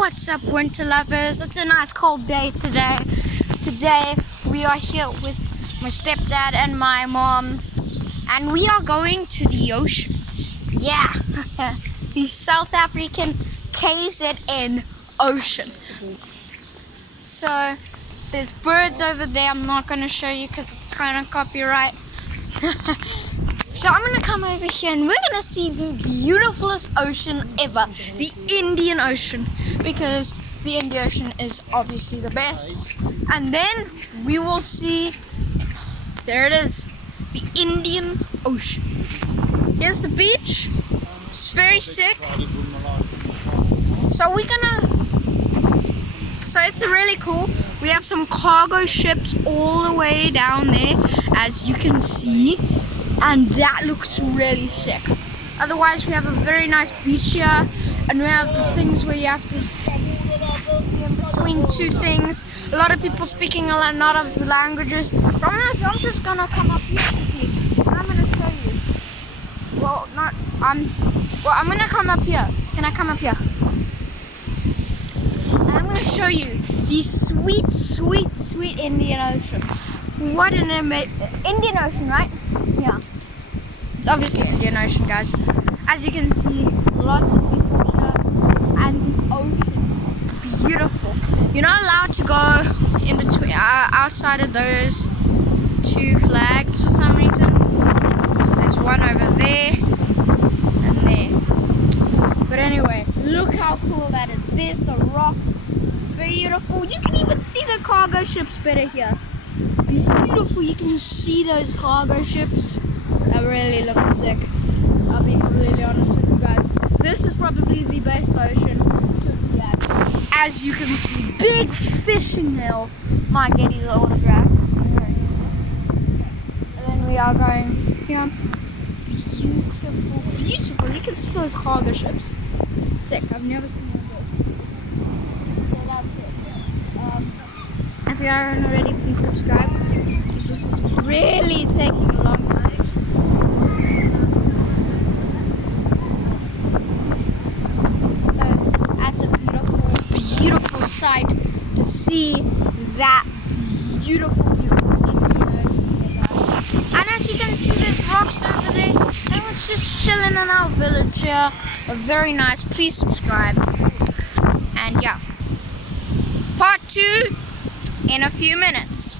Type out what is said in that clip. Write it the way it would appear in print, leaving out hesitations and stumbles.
What's up, winter lovers? It's a nice cold day today. Today we are here with my stepdad and my mom, and we are going to the ocean. Yeah, the South African KZN Ocean. So there's birds over there. I'm not going to show you because it's kind of copyright. So I'm going to come over here and we're going to see the beautifulest ocean ever, the Indian Ocean, because the Indian Ocean is obviously the best. And then we will see, there it is, the Indian Ocean. Here's the beach. It's very sick. So it's really cool. We have some cargo ships all the way down there, as you can see. And that looks really sick. Otherwise, we have a very nice beach here, and we have the things where you have to in between two things. A lot of people speaking a lot of languages. But I'm just gonna come up here quickly, and I'm gonna show you. I'm gonna come up here. Can I come up here? And I'm gonna show you the sweet, sweet, sweet Indian Ocean. What an amazing Indian Ocean, right? Yeah. It's obviously Indian Ocean, guys. As you can see, lots of people here, and the ocean, beautiful. You're not allowed to go in between, outside of those two flags for some reason. So there's one over there and there. But anyway, look how cool that is. There's the rocks, beautiful. You can even see the cargo ships better here. Beautiful, you can see those cargo ships. That really looks sick. I'll be completely honest with you guys. This is probably the best ocean to be at. As you can see, big fishing hill. Might get his autograph. And then we are going here. Beautiful, beautiful. You can see those cargo ships. Sick. I've never seen one before. So that's it. If you aren't already, please subscribe, because this is really taking a long time. So that's a beautiful, beautiful sight to see that beautiful, beautiful Indian Ocean. And as you can see, there's rocks over there, and we're just chilling in our village here. Very nice. Please subscribe. And yeah, part 2 in a few minutes.